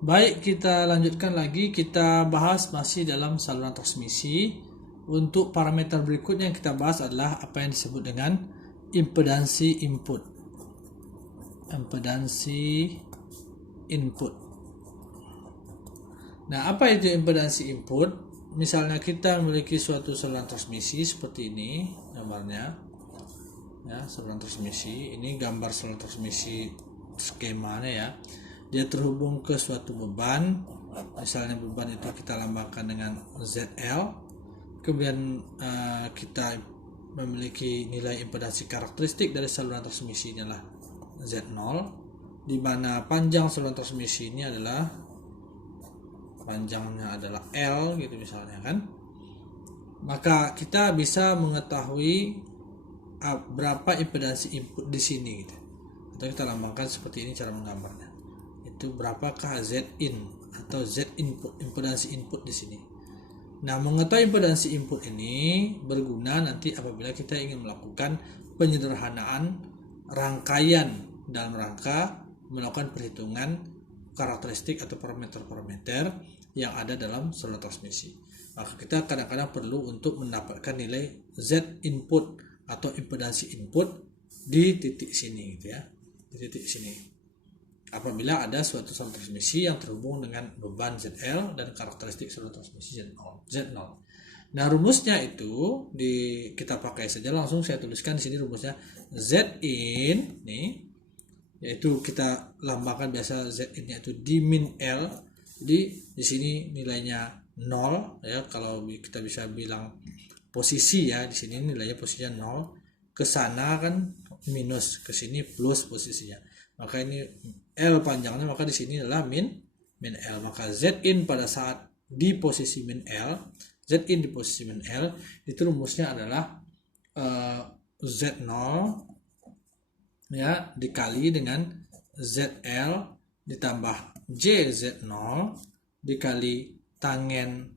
Baik, kita lanjutkan lagi. Kita bahas masih dalam saluran transmisi. Untuk parameter berikutnya yang kita bahas adalah apa yang disebut dengan impedansi input. Impedansi input. Nah, apa itu impedansi input? Misalnya kita memiliki suatu saluran transmisi seperti ini gambarnya. Ya, saluran transmisi. Ini gambar saluran transmisi skemanya ya. Dia terhubung ke suatu beban, misalnya beban itu kita lambangkan dengan ZL. Kemudian kita memiliki nilai impedansi karakteristik dari saluran transmisi ini adalah Z0, di mana panjang saluran transmisi ini adalah panjangnya adalah L gitu misalnya kan. Maka kita bisa mengetahui berapa impedansi input di sini gitu. Atau kita lambangkan seperti ini cara menggambarnya. Itu berapakah Z in atau Z input, impedansi input di sini. Nah, mengetahui impedansi input ini berguna nanti apabila kita ingin melakukan penyederhanaan rangkaian dalam rangka melakukan perhitungan karakteristik atau parameter-parameter yang ada dalam saluran transmisi. Maka kita kadang-kadang perlu untuk mendapatkan nilai Z input atau impedansi input di titik sini gitu ya. Di titik sini. Apabila ada suatu saluran transmisi yang terhubung dengan beban ZL dan karakteristik saluran transmisi Z0. Nah, rumusnya itu kita pakai saja, langsung saya tuliskan di sini rumusnya. Z in nih, yaitu kita lambangkan biasa Z in yaitu D min L. Jadi di sini nilainya 0 ya, kalau kita bisa bilang posisi ya, di sini nilainya posisinya 0. Ke sana kan minus, ke sini plus posisinya. Maka ini L panjangnya, maka di sini adalah min L. Maka Z in pada saat di posisi min L, Z in di posisi min L, itu rumusnya adalah Z0 ya dikali dengan ZL ditambah JZ0 dikali tangen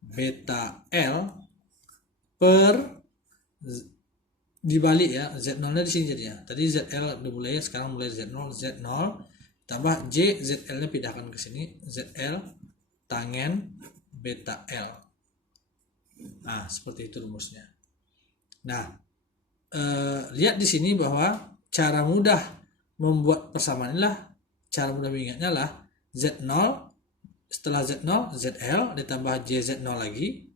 beta L per dibalik ya, Z0 nya di sini jadinya. Tadi ZL dimulai, sekarang mulai Z0 tambah J, ZL nya pindahkan ke sini, ZL tangen beta L. Nah, seperti itu rumusnya. Nah, lihat di sini bahwa cara mudah membuat persamaan inilah, cara mudah mengingatnya lah Z0, setelah Z0 ZL ditambah JZ0 lagi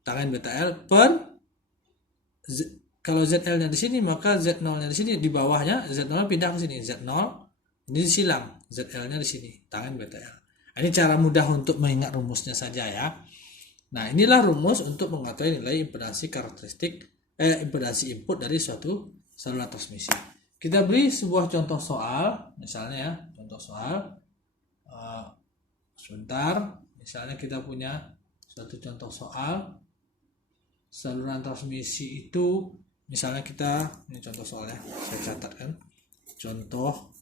tangen beta L per kalau ZL-nya di sini, maka Z0-nya di sini, di bawahnya Z0 pindah ke sini. Z0 ini disilang, ZL-nya di sini, tangen beta L. Ini cara mudah untuk mengingat rumusnya saja ya. Nah, inilah rumus untuk mengetahui nilai impedansi karakteristik impedansi input dari suatu saluran transmisi. Kita beri sebuah contoh soal, misalnya ya, contoh soal. Sebentar, misalnya kita punya suatu contoh soal saluran transmisi itu. Misalnya kita, ini contoh soalnya, saya catatkan. Contoh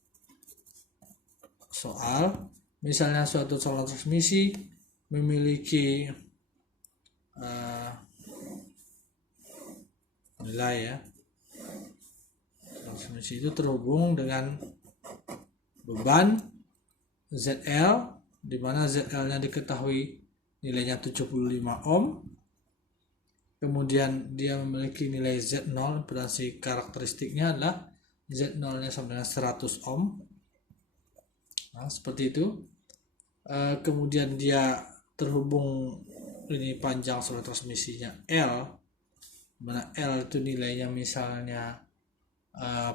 soal, misalnya suatu saluran transmisi memiliki nilai ya. Transmisi itu terhubung dengan beban ZL, di mana ZL-nya diketahui nilainya 75 ohm. Kemudian dia memiliki nilai Z0, impedansi karakteristiknya adalah Z0-nya sama dengan 100 ohm. Nah, seperti itu. Kemudian dia terhubung, ini panjang saluran transmisinya L, mana L itu nilainya misalnya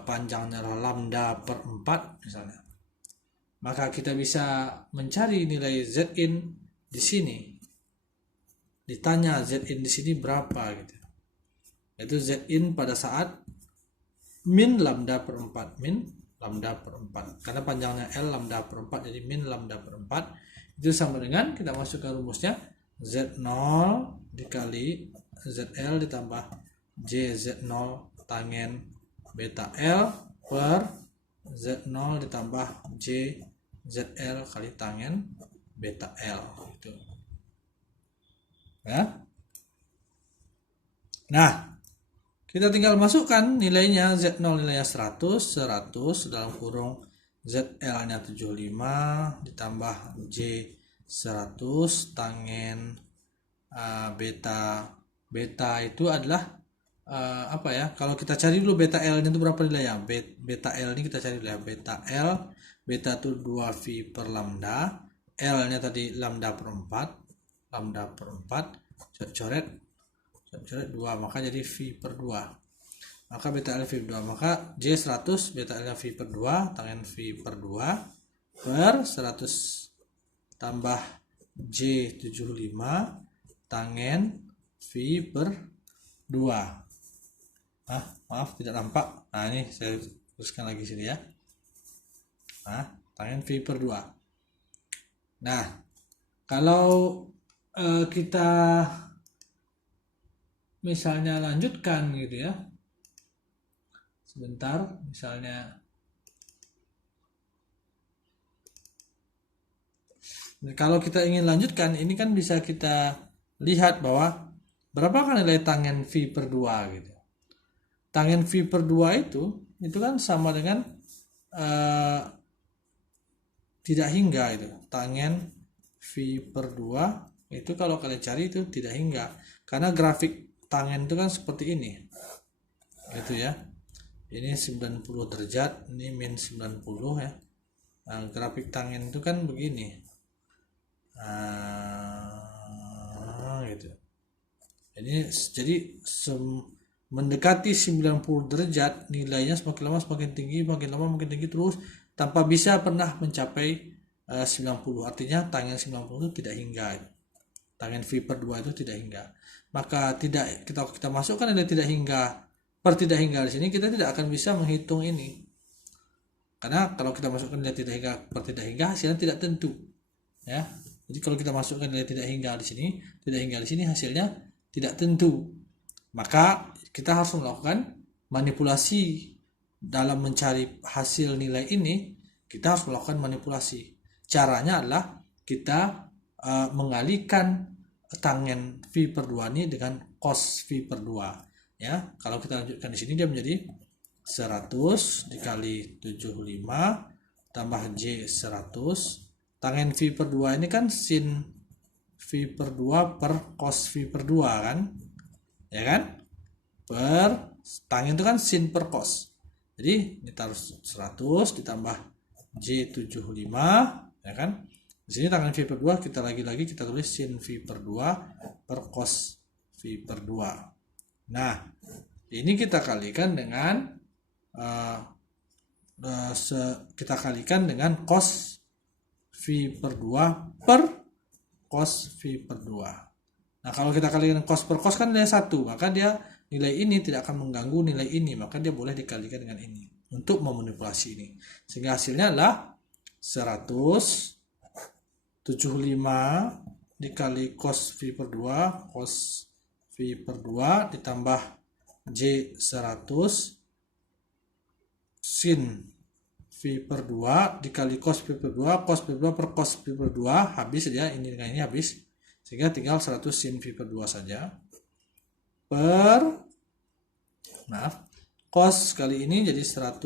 panjangnya adalah lambda per 4 misalnya. Maka kita bisa mencari nilai Z in di sini. Ditanya Z in di sini berapa gitu. Yaitu Z in pada saat min lambda per 4, min lambda per 4. Karena panjangnya L lambda per 4, jadi min lambda per 4 itu sama dengan, kita masukkan rumusnya, Z0 dikali ZL ditambah JZ0 tangen beta L per Z0 ditambah JZL kali tangen beta L gitu. Ya. Nah, kita tinggal masukkan nilainya. Z0 nilainya 100 dalam kurung ZL-nya 75 ditambah J100 tangen beta itu adalah apa ya, kalau kita cari dulu beta L-nya itu berapa nilai ya. Beta L ini kita cari dulu ya. Beta itu 2V per lambda, L-nya tadi lambda per 4, coret 2, maka jadi V per 2, maka beta L V per 2, maka J100 beta L nya V per 2 tangen V per 2 per 100 tambah J75 tangen V per 2. Maaf tidak nampak. Nah ini saya tuliskan lagi sini ya. Tangen V per 2. Nah kalau kita misalnya lanjutkan gitu ya, sebentar, misalnya kalau kita ingin lanjutkan, ini kan bisa kita lihat bahwa berapakah nilai tangen V per 2 gitu. Tangen V per 2 itu kan sama dengan tidak hingga itu. Tangen V per 2 itu kalau kalian cari itu tidak hingga, karena grafik tangen itu kan seperti ini gitu ya. Ini 90 derajat, ini min 90 ya. Grafik tangen itu kan begini gitu. Ini jadi mendekati 90 derajat, nilainya semakin lama semakin tinggi, makin lama makin tinggi terus tanpa bisa pernah mencapai 90. Artinya tangen 90 itu tidak hingga. Tangen V per 2 itu tidak hingga. Maka kita masukkan nilai tidak hingga per tidak hingga di sini, kita tidak akan bisa menghitung ini. Karena kalau kita masukkan nilai tidak hingga per tidak hingga, hasilnya tidak tentu. Ya. Jadi kalau kita masukkan nilai tidak hingga di sini, hasilnya tidak tentu. Maka kita harus melakukan manipulasi dalam mencari hasil nilai ini. Kita harus melakukan manipulasi. Caranya adalah kita mengalihkan tangen V per 2 ini dengan cos V per 2 ya. Kalau kita lanjutkan di sini, dia menjadi 100 dikali 75 tambah J100 tangen V per 2 ini kan sin V per 2 per cos V per 2 kan, ya kan, per tangen itu kan sin per cos. Jadi kita harus 100 ditambah J75 ya kan. Di sini tangen V per 2 kita lagi-lagi kita tulis sin V per 2 per cos V per 2. Nah, ini kita kalikan dengan cos V per 2 per cos V per 2. Nah, kalau kita kalikan cos per cos kan nilai 1, maka dia nilai ini tidak akan mengganggu nilai ini, maka dia boleh dikalikan dengan ini untuk memanipulasi ini. Sehingga hasilnya adalah 175 dikali cos V per 2 cos V per 2 ditambah J100 sin V per 2 dikali cos V per 2 cos V per 2 per cos V per 2 habis ya, ini dengan ini habis, sehingga tinggal 100 sin V per 2 saja per cos kali ini jadi 100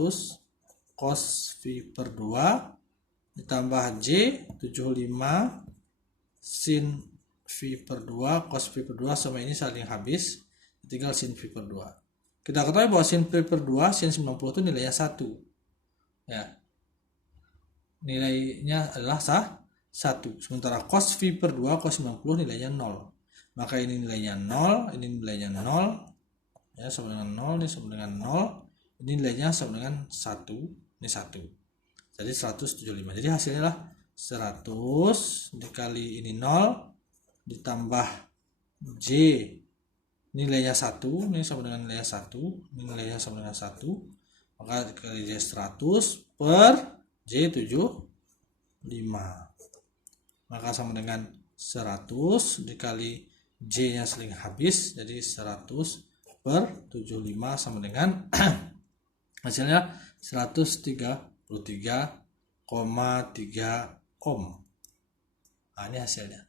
cos V per 2 ditambah J75 sin V per 2 cos V per 2 sama ini saling habis, tinggal sin V per 2. Kita ketahui bahwa sin V per 2 sin 90 itu nilainya 1 ya, nilainya adalah 1, sementara cos V per 2 cos 90 nilainya 0, maka ini nilainya 0, ini nilainya 0 ya, sama dengan 0, ini sama dengan 0, ini nilainya sama dengan 1, ini 1, jadi 175. Jadi hasilnya adalah 100 dikali ini 0 ditambah J nilainya 1, ini sama dengan nilainya 1, ini nilainya sama dengan 1, maka dikali J100 per J75, maka sama dengan 100 dikali J nya seling habis, jadi 100 per 75 sama dengan hasilnya 133,3 ohm. Nah, ini hasilnya.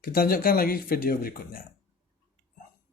Kita lanjutkan lagi video berikutnya.